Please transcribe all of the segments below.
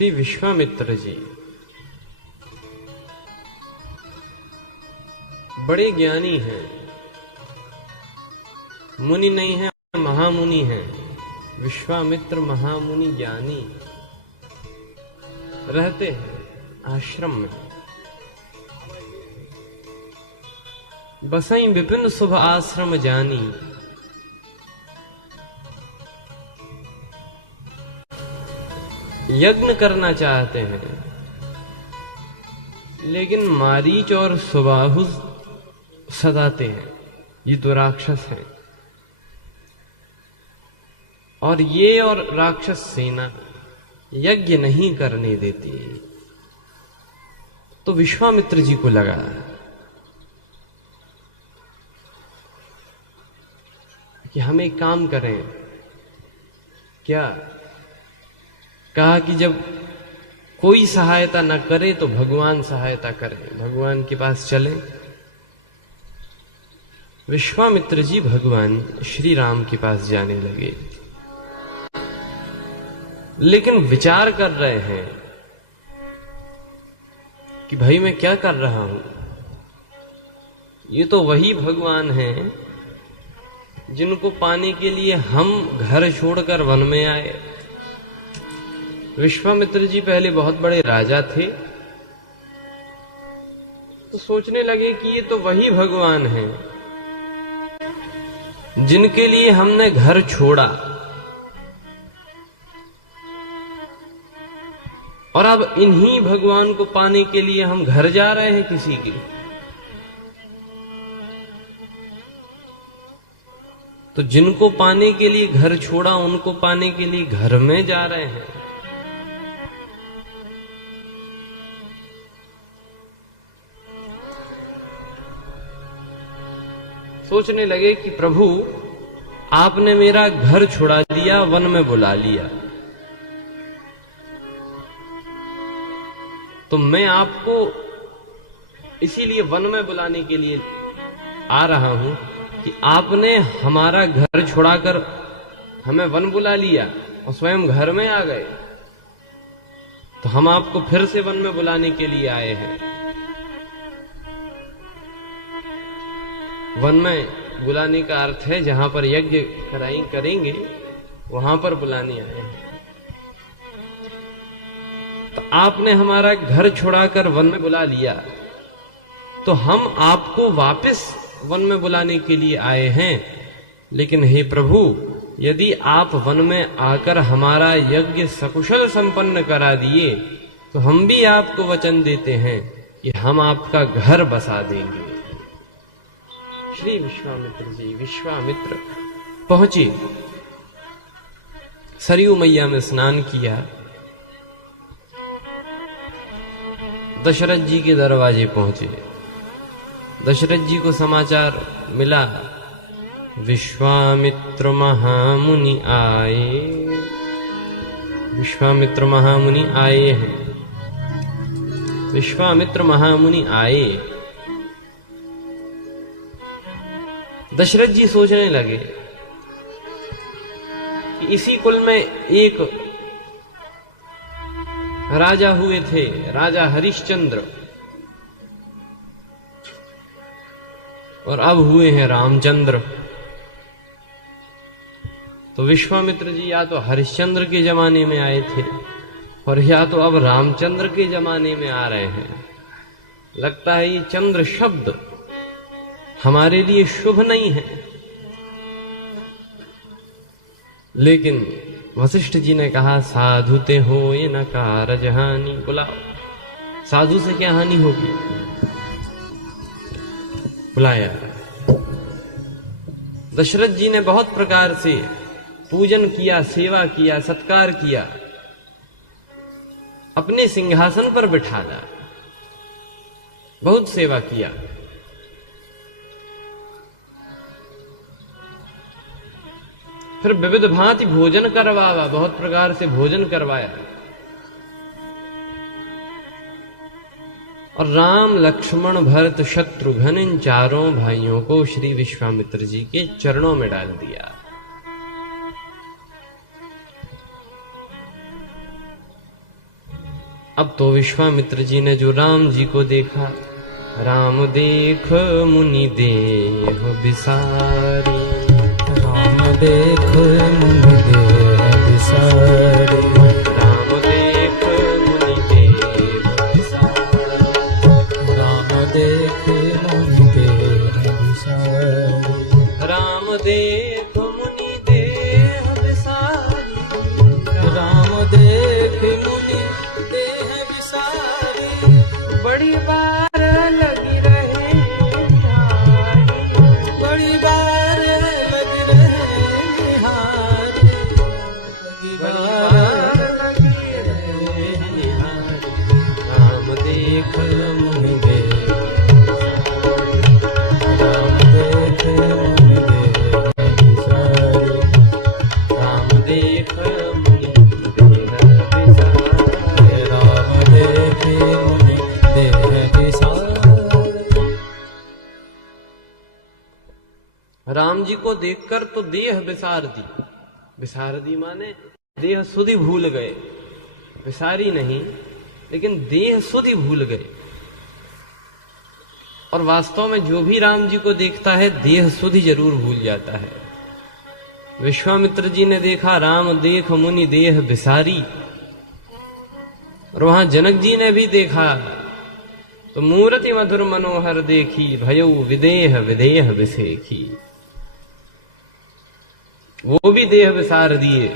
श्री विश्वामित्र जी बड़े ज्ञानी हैं, मुनि नहीं हैं, महामुनि हैं। विश्वामित्र महामुनि ज्ञानी रहते हैं आश्रम में। बसई विपिन शुभ आश्रम जानी, यज्ञ करना चाहते हैं, लेकिन मारीच और सुबाहु सदाते हैं। ये दो राक्षस हैं और ये और राक्षस सेना यज्ञ नहीं करने देती। तो विश्वामित्र जी को लगा कि हम एक काम करें। क्या कहा कि जब कोई सहायता न करे तो भगवान सहायता करें, भगवान के पास चलें। विश्वामित्र जी भगवान श्री राम के पास जाने लगे, लेकिन विचार कर रहे हैं कि भाई मैं क्या कर रहा हूं। ये तो वही भगवान हैं जिनको पाने के लिए हम घर छोड़कर वन में आए। विश्वामित्र जी पहले बहुत बड़े राजा थे, तो सोचने लगे कि ये तो वही भगवान हैं जिनके लिए हमने घर छोड़ा, और अब इन्हीं भगवान को पाने के लिए हम घर जा रहे हैं किसी के। तो जिनको पाने के लिए घर छोड़ा, उनको पाने के लिए घर में जा रहे हैं। सोचने लगे कि प्रभु आपने मेरा घर छुड़ा दिया, वन में बुला लिया, तो मैं आपको इसीलिए वन में बुलाने के लिए आ रहा हूं कि आपने हमारा घर छुड़ाकर हमें वन बुला लिया और स्वयं घर में आ गए, तो हम आपको फिर से वन में बुलाने के लिए आए हैं। वन में बुलाने का अर्थ है जहां पर यज्ञ करेंगे वहां पर बुलाने आए हैं। तो आपने हमारा घर छुड़ाकर वन में बुला लिया, तो हम आपको वापस वन में बुलाने के लिए आए हैं। लेकिन हे प्रभु, यदि आप वन में आकर हमारा यज्ञ सकुशल संपन्न करा दिए, तो हम भी आपको वचन देते हैं कि हम आपका घर बसा देंगे। श्री विश्वामित्र पहुंचे, सरयू मैया में स्नान किया, दशरथ जी के दरवाजे पहुंचे। दशरथ जी को समाचार मिला, विश्वामित्र महामुनि आए। विश्वामित्र महामुनि आए हैं। विश्वामित्र महामुनि आए। दशरथ जी सोचने लगे कि इसी कुल में एक राजा हुए थे, राजा हरिश्चंद्र, और अब हुए हैं रामचंद्र। तो विश्वामित्र जी या तो हरिश्चंद्र के जमाने में आए थे और या तो अब रामचंद्र के जमाने में आ रहे हैं। लगता है ये चंद्र शब्द हमारे लिए शुभ नहीं है। लेकिन वशिष्ठ जी ने कहा, साधु ते हो ये न कारज हानि। बुलाओ, साधु से क्या हानि होगी। बुलाया। दशरथ जी ने बहुत प्रकार से पूजन किया, सेवा किया, सत्कार किया, अपने सिंहासन पर बिठाया, बहुत सेवा किया। फिर विविध भांति भोजन करवाया, बहुत प्रकार से भोजन करवाया, और राम लक्ष्मण भरत शत्रुघ्न इन चारों भाइयों को श्री विश्वामित्र जी के चरणों में डाल दिया। अब तो विश्वामित्र जी ने जो राम जी को देखा, राम देख मुनि देह बिसारी, राम देख मुनि देह बिसारी, राम देख मुनि देह बिसारी, राम देख मुनि देह बिसारी, राम देख मुनि देह बिसारी, राम देख मुनि देह बिसारी, बड़ी बार लगी रहे निहारी, बड़ी बार लगी रहे निहारी, बड़ी बड़ी बार बार लगी रहे निहारी, राम देख मुनि देह राम देख मुनि देह बिसारी, राम देख मुनि देह बिसारी, राम देख मुनि देह बिसारी। राम जी को देखकर तो देह बिसार दी, बिसार दी माने देह सुधि भूल गए, बिसारी नहीं लेकिन देह सुधि भूल गए। और वास्तव में जो भी राम जी को देखता है देह सुधि जरूर भूल जाता है। विश्वामित्र जी ने देखा राम देख मुनि देह बिसारी, और वहां जनक जी ने भी देखा तो मूर्ति मधुर मनोहर देखी, भयउ विदेह विदेह बिसेखी, वो भी देह विसार दिए।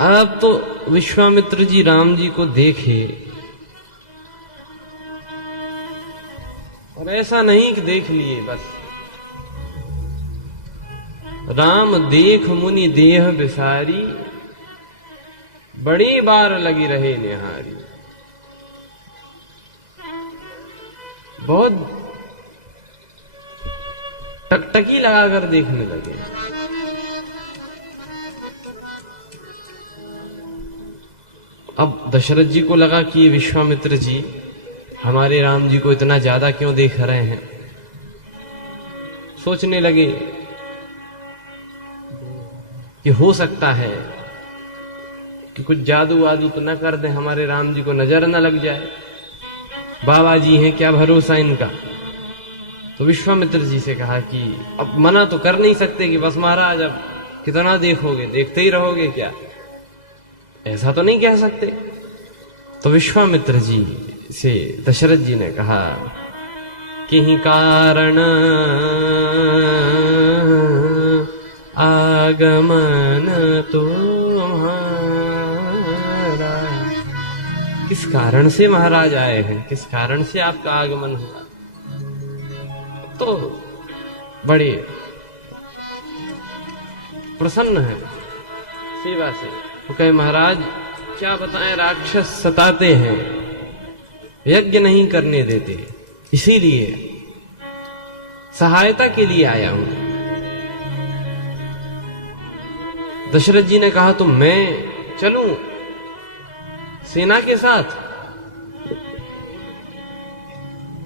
अब तो विश्वामित्र जी राम जी को देखे, और ऐसा नहीं कि देख लिए बस, राम देख मुनि देह बिसारी, बड़ी बार लगी रहे निहारी। बहुत टकटकी लगाकर देखने लगे। अब दशरथ जी को लगा कि ये विश्वामित्र जी हमारे राम जी को इतना ज्यादा क्यों देख रहे हैं। सोचने लगे कि हो सकता है कि कुछ जादू वादू तो न कर दे, हमारे राम जी को नजर न लग जाए। बाबा जी हैं, क्या भरोसा इनका। तो विश्वामित्र जी से कहा कि अब मना तो कर नहीं सकते कि बस महाराज अब कितना देखोगे, देखते ही रहोगे क्या, ऐसा तो नहीं कह सकते। तो विश्वामित्र जी से दशरथ जी ने कहा कि ही कारण आगमन तुम्हारा, किस कारण से महाराज आए हैं, किस कारण से आपका आगमन हुआ। तो बड़े प्रसन्न है सेवा से। वो कहे महाराज क्या बताएं, राक्षस सताते हैं, यज्ञ नहीं करने देते, इसीलिए सहायता के लिए आया हूं। दशरथ जी ने कहा तो मैं चलूं सेना के साथ।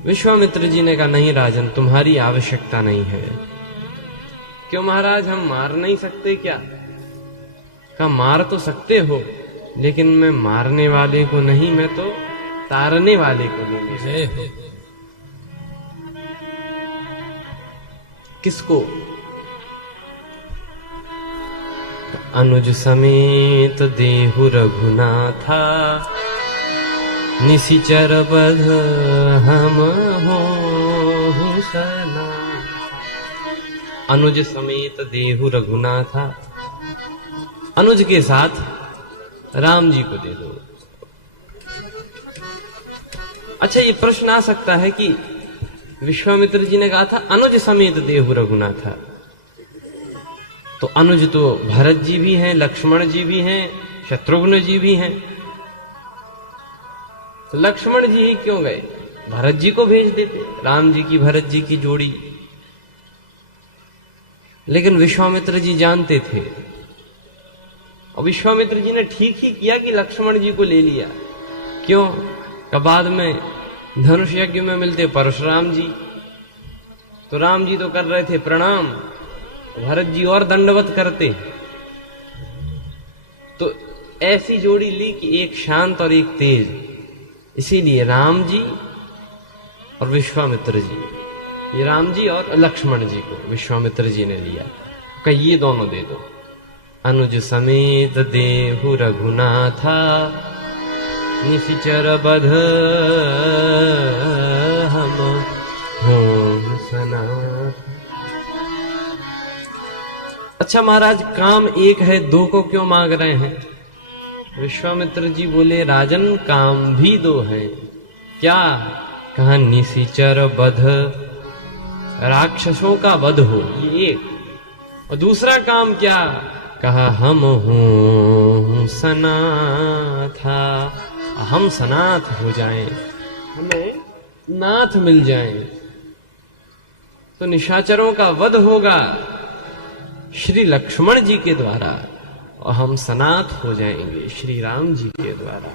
विश्वामित्र जी ने कहा नहीं राजन, तुम्हारी आवश्यकता नहीं है। क्यों महाराज, हम मार नहीं सकते क्या। कहा मार तो सकते हो, लेकिन मैं मारने वाले को नहीं, मैं तो तारने वाले को लेंगे। किसको। अनुज समेत देहु रघुनाथा, निशिचर बध हम हो सना। अनुज समेत देहु रघुनाथा, अनुज के साथ राम जी को दे दो। अच्छा, ये प्रश्न आ सकता है कि विश्वामित्र जी ने कहा था अनुज समेत देहु रघुनाथा, तो अनुज तो भरत जी भी हैं, लक्ष्मण जी भी हैं, शत्रुघ्न जी भी हैं, तो लक्ष्मण जी ही क्यों गए, भरत जी को भेज देते, राम जी की भरत जी की जोड़ी। लेकिन विश्वामित्र जी जानते थे, और विश्वामित्र जी ने ठीक ही किया कि लक्ष्मण जी को ले लिया। क्यों, का बाद में धनुष यज्ञ में मिलते परशुराम जी, तो राम जी तो कर रहे थे प्रणाम, भरत जी और दंडवत करते। तो ऐसी जोड़ी ली कि एक शांत और एक तेज। इसीलिए राम जी और विश्वामित्र जी, ये राम जी और लक्ष्मण जी को विश्वामित्र जी ने लिया, कहा ये दोनों दे दो। अनुज समेत देहु रघुनाथा, निशिचर बध हम हों सनाथ। अच्छा महाराज, काम एक है, दो को क्यों मांग रहे हैं? विश्वामित्र जी बोले, राजन काम भी दो हैं। क्या? कहा निशिचर बध, राक्षसों का वध हो, ये एक। और दूसरा काम क्या? कहा हम हों सनाथा, हम सनाथ हो जाएं, हमें नाथ मिल जाएं। तो निशाचरों का वध होगा श्री लक्ष्मण जी के द्वारा और हम सनाथ हो जाएंगे श्री राम जी के द्वारा।